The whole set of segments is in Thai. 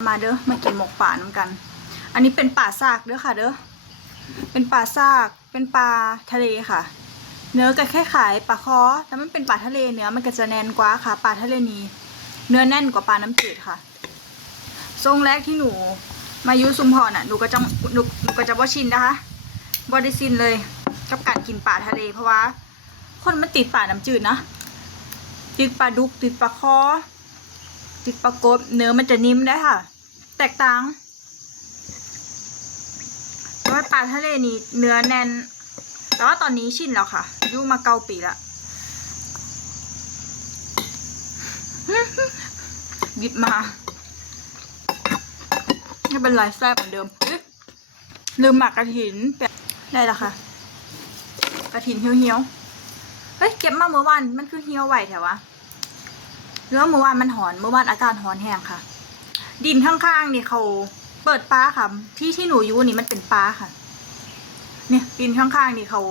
มาเด้อมากินหมกป่าน้ำกัน อันนี้เป็นป่าซากเด้อค่ะ เด้อ เป็นป่าซาก เป็นปลาทะเลค่ะ เนื้อก็แค่ขายปลาคอแต่มันเป็นปลาทะเลเนื้อมันก็จะแน่นกว่าค่ะปลาทะเลนี้ เนื้อแน่นกว่าปลาน้ำจืดค่ะ ทรงแรกที่หนู มายุสุมพรน่ะหนูก็จะหนูหนูก็จะบ่ชินนะคะบ่ได้ชินเลยกับการกินปลาทะเล เพราะว่า คนมันติดปลาน้ำจืดนะติดปลาดุกติดปลาคอ ติดปลากบเนื้อมันจะนิ่มได้ค่ะ แตกต่างเพราะว่าปลาทะเลนี่เนื้อแน่น แต่ว่าตอนนี้ชินแล้วค่ะอยุ่มาเก้าปีละหยิบมาไม่เป็นไรแซ่บเหมือนเดิมลืมหมักกระถินแปได้แล้วค่ะ กระถินเหี่ยวๆเฮ้ยเก็บมาเมื่อวานมันคือเหี่ยวไหวแถววะ หรือเมื่อวานมันหอนเมื่อวานอากาศหอนแห้งค่ะ ดินข้างๆนี่เขาเปิดป้าค่ะ ที่ที่หนูอยู่นี่มันเป็นป้าค่ะ เนี่ยดินข้างๆนี่เขา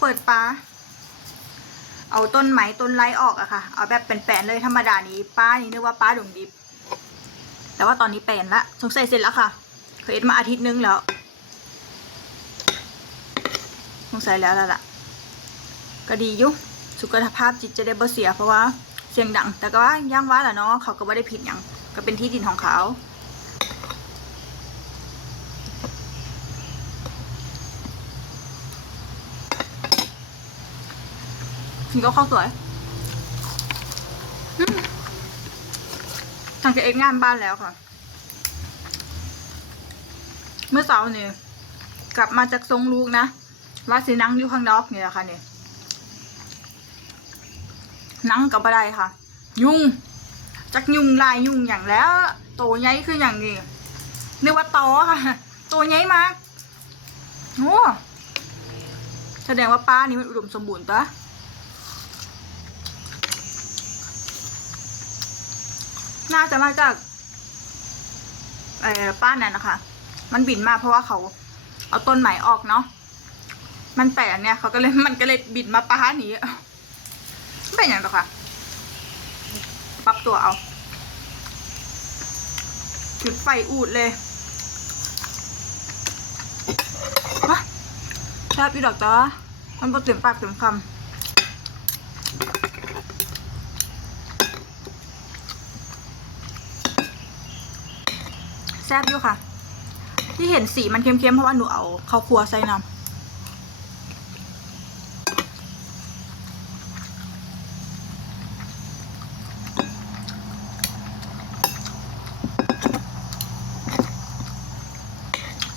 เปิดป้า เอาต้นไม้ต้นไร้ออกอะค่ะ เอาแบบเป็นแปลนเลยธรรมดานี้ป้านี่นึกว่าป้าดงดิบ แต่ว่าตอนนี้แปลนละสงสัยเสร็จแล้วค่ะ เคยเอ็ดมาอาทิตย์นึงแล้วสงสัยแล้วแล้วล่ะ ก็ดีอยุสุขภาพจิตจะได้บ่เสียเพราะว่า เสียงดัง แต่ก็ว่าย่างว่าแหละเนาะเขาก็ไม่ได้ผิดอย่างก็เป็นที่ดินของเขานี่ก็ข้าวสวยทางจะเองงานบ้านแล้วค่ะ เมื่อเสาร์นี่กลับมาจากทรงลูกนะว่าสินั่งอยู่ข้างนอกนี่แหละค่ะเนี่ย นั่งกับอะไรค่ะ ยุงจักยุงลายยุงอย่างแล้วโตใหญ่คืออย่างนี้นึกว่าตอค่ะโตใหญ่มากโอ้แสดงว่าป้านี่มันอุดมสมบูรณ์ปะน่าจะมาจากเออป้านั่นนะคะ มันบินมาเพราะว่าเขาเอาต้นไม้ออกเนาะมันแปลกเนี่ยเขาก็เลยมันก็เลยบินมาป้านีไม่ เป็นอย่างหรอค่ะปรับตัวเอา จุดไฟอูดเลยฮะแทบอยู่ดอกจ้ามันพอเต็มปากเต็มคำแซ่บอยู่ค่ะ ที่เห็นสีมันเค็มๆเพราะว่าหนูเอาข้าวครัวใส่น้ำ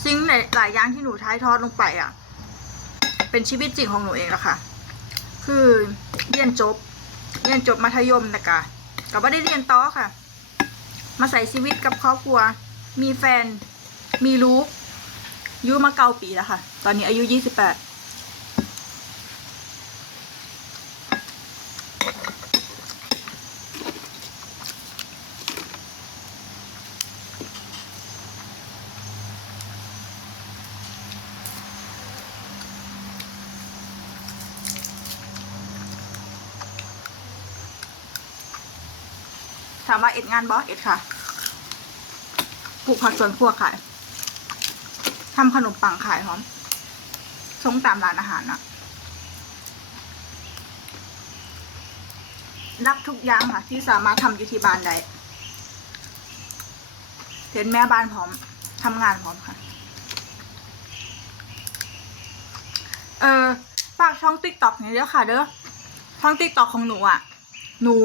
สิ่งหลายอย่างที่หนูใช้ทอดลงไปอะ เป็นชีวิตจริงของหนูเองละค่ะ คือเรียนจบ เรียนจบมัธยมแต่กะก็ไม่ได้เรียนต่อค่ะ มาใส่ชีวิตกับครอบครัว มีแฟน มีลูกอายุมาเก้าปีแล้วค่ะ ตอนนี้อายุยี่สิบแปด ถามว่าเอ็ดงานบอสเอ็ดค่ะปลูกผักสวนครัวขายทำขนมปังขายพร้อมส่งตามร้านอาหารนะรับทุกอย่างค่ะ ที่สามารถทำอยู่ที่บ้านได้เป็นแม่บ้านพร้อมทำงานพร้อมค่ะ เออฝากช่องติ๊กต็อกนี่เด้อค่ะ เด้อช่องติ๊กต็อกของหนูอะ หนู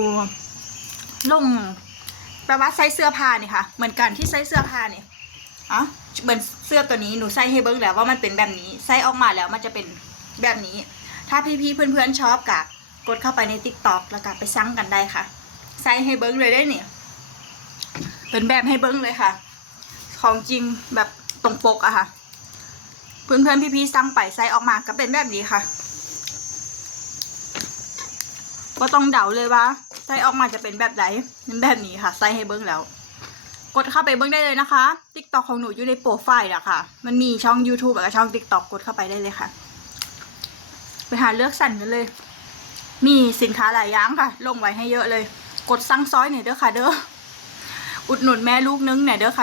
ลงแปลว่าไซส์เสื้อผ้านี่ค่ะ เหมือนกันที่ไซส์เสื้อผ้านี่อ๋อเหมือนเสื้อตัวนี้หนูใส่ให้เบิ้งแล้วว่ามันเป็นแบบนี้ใส่ออกมาแล้วมันจะเป็นแบบนี้ ถ้าพี่ๆเพื่อนๆชอบกะกดเข้าไปในติ๊กต็อกแล้วก็ไปสั่งกันได้ค่ะใส่ให้เบิ้งเลยได้เนี่ยเป็นแบบให้เบิ้งเลยค่ะ ของจริงแบบตรงปกอะค่ะ เพื่อนๆพี่ๆสั่งไปใส่ออกมาก็เป็นแบบนี้ค่ะ ก็ต้องเดาเลยว่าไส้ออกมาจะเป็นแบบไหนเป็นแบบนี้ค่ะไส้ให้เบิ้งแล้ว กดเข้าไปเบิ้งได้เลยนะคะติ๊กต็อกของหนูอยู่ในโปรไฟล์อะค่ะ มันมีช่อง YouTube กับช่องติ๊กต็อกกดเข้าไปได้เลยค่ะ ไปหาเลือกสั่นกันเลย มีสินค้าหลายอย่างค่ะ ลงไว้ให้เยอะเลย กดสั่งซ้อยหน่อยเด้อค่ะเด้ออุดหนุนแม่ลูกนึงเนี่ยเด้อค่ะ